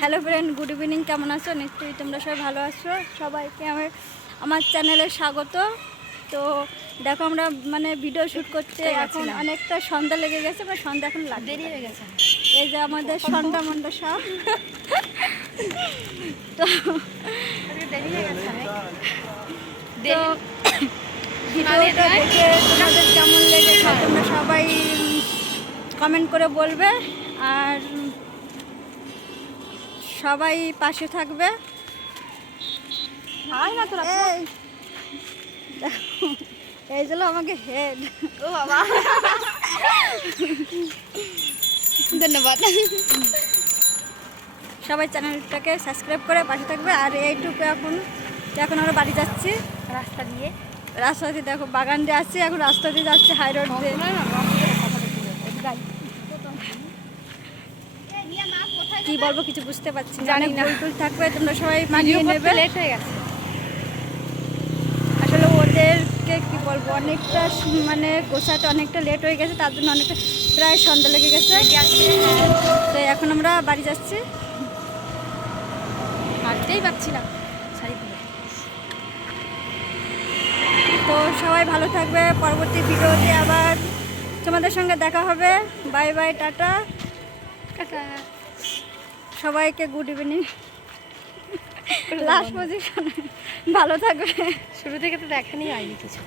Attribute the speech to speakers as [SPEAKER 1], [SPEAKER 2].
[SPEAKER 1] Hello friend good evening কেমন আছো? নিশ্চয়ই তোমরা সবাই ভালো আছো। সবাইকে আমার আমার চ্যানেলে স্বাগত। তো দেখো আমরা মানে ভিডিও শ্যুট করতে এখন অনেকটা সন্ধ্যা লেগে গেছে বা সন্ধ্যা এখন লাগবে
[SPEAKER 2] দেরি হয়ে গেছে।
[SPEAKER 1] এই যে আমাদের সন্ধ্যা মন্ডা সব। তো
[SPEAKER 2] হয়ে
[SPEAKER 1] ভিডিওটা দেখে তোমাদের কেমন লেগেছে তোমরা সবাই কমেন্ট করে বলবে। আর সবাই পাশে থাকবে।
[SPEAKER 2] আয় না তোরা
[SPEAKER 1] এই। জন্য আমাকে হেড
[SPEAKER 2] ও বাবা। ধন্যবাদ।
[SPEAKER 1] সবাই চ্যানেলটাকে সাবস্ক্রাইব করে পাশে থাকবে। আর এইটুকু এখন এখন আমরা বাড়ি যাচ্ছি।
[SPEAKER 2] রাস্তা দিয়ে।
[SPEAKER 1] রাস্তা দিয়ে দেখো বাগান দিয়ে আসছি। এখন রাস্তা দিয়ে যাচ্ছি হাই রোড দিয়ে। কি বলব কিছু বুঝতে পারছি
[SPEAKER 2] জানি না।
[SPEAKER 1] ভুল থাকবে তোমরা সবাই মানিয়ে নেবে
[SPEAKER 2] লেট হয়ে গেছে।
[SPEAKER 1] আসলে ওদেরকে কি বলব অনেকটা মানে গোছাতে অনেকটা লেট হয়ে গেছে তার জন্য অনেকটা প্রায় সন্ধ্যা লেগে গেছে। তো এখন আমরা বাড়ি যাচ্ছি।
[SPEAKER 2] হাঁটতেই পারছিলাম
[SPEAKER 1] তো সবাই ভালো থাকবে পরবর্তী ভিডিওতে আবার তোমাদের সঙ্গে দেখা হবে। বাই বাই টাটা।
[SPEAKER 2] টাটা।
[SPEAKER 1] সবাইকে গুড ইভিনিং লাস্ট পজিশন ভালো থাকবে।
[SPEAKER 2] শুরু থেকে তো দেখানি হয়নি কিছু।